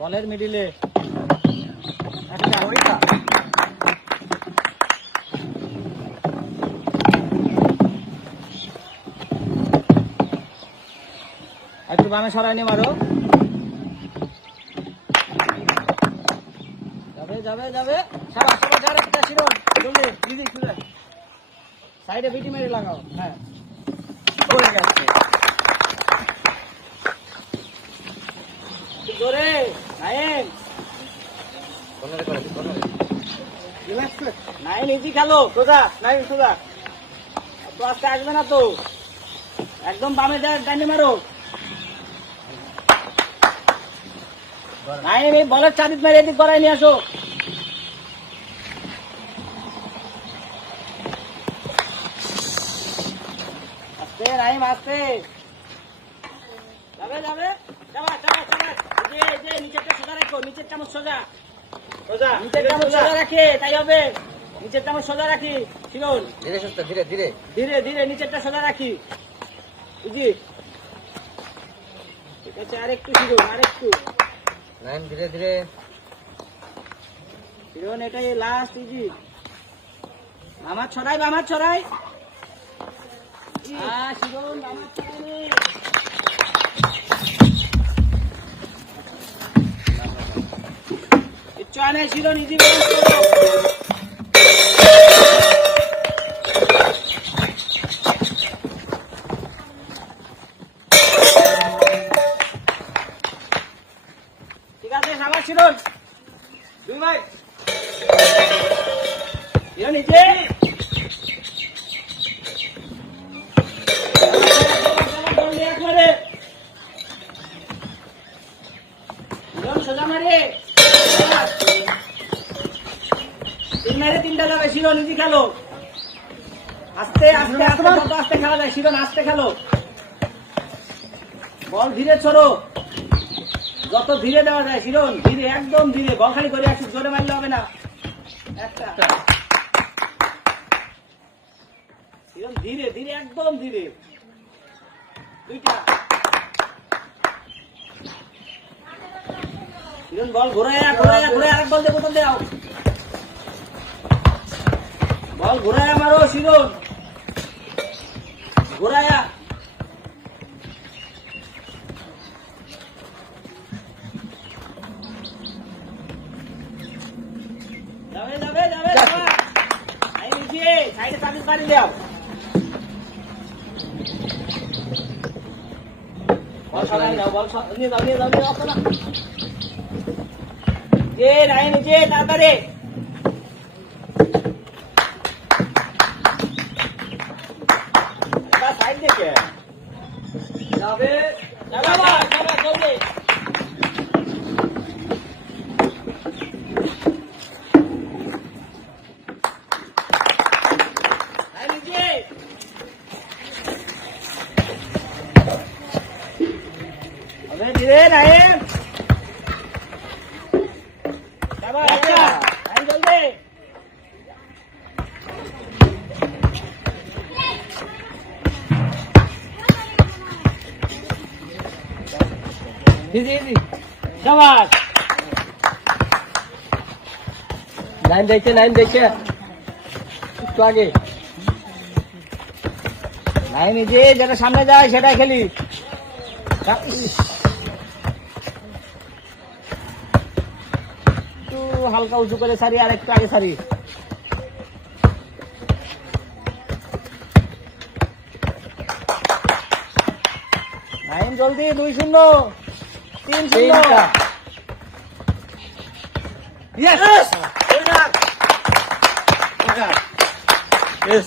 বলের মিডিলে একটু বামে সরাই নিয়ে মারো। যাবে যাবে যাবে সাবাস সাবাস আরেকটা শিরোন জলদি দিদি খুলে সাইডে বিটি মেরে লাগাও। হ্যাঁ হয়ে গেছে জোরে নাইন নাইন ইজি খেলো সোজা নাইন সোজা তো আজকে আসবে না তো একদম বামে ডাইনে মারো। নাইন এই বলের চাবিত মেরে এদিক গড়াই নিয়ে আসো। আস্তে নাইম আস্তে যাবে যাবে যাবা যাবা যাবা নিচেরটা সোজা রাখো নিচের চামচ সোজা সোজা নিচের চামচ সোজা রাখে তাই হবে। নিচের চামচ সোজা রাখি শিরোন ধীরে সুস্থ ধীরে ধীরে ধীরে ধীরে নিচেরটা সোজা রাখি বুঝি ঠিক আছে আরেকটু শিরোন আরেকটু নাইন ধীরে ধীরে শিরোন এটাই লাস্ট ইজি। আমার ছড়াই আমার ছড়াই শিরোন আমার ছড়াই চানে শিরোন ইজি ঠিক আছে সাবাস শিরোন দুই ভাই শিরোন নিচে সোজা মারে তিন মারে তিনটা যাবে শিরোন ইজি খেলো আস্তে আস্তে আস্তে আস্তে খেলা যায় শিরোন আস্তে খেলো বল ধীরে ছোড়ো যত ধীরে দেওয়া যায় শিরোন ধীরে একদম ধীরে বল খালি করে একটু জোরে মারলে হবে না একটা শিরোন ধীরে ধীরে একদম ধীরে দুইটা শিরোন বল ঘোরায়া ঘোরায়া ঘোরায়া আরেক বল দিয়ে বোতল দাও বল ঘোরায়া মারো শিরোন ঘোরায়া যাবে যাবে যাবে এই নিচে সাইডে চাবিস বাড়ি দাও বল সরাই দাও বল নিয়ে যাও নিয়ে যাও নিয়ে যাও না যে রাই নিচে তাড়াতাড়ি সাইড দেখে যাবে যাবে যাবে জলদি শাবাশ নাইম জলদি ইজি শাবাশ নাইম দেখছে একটু আগে নাইম যে যেটা সামনে যায় সেটাই খেলি একটু হালকা উঁচু করে সারি আর একটু আগে সারি নাইম জলদি 2-0 3-0 Yes! Yes!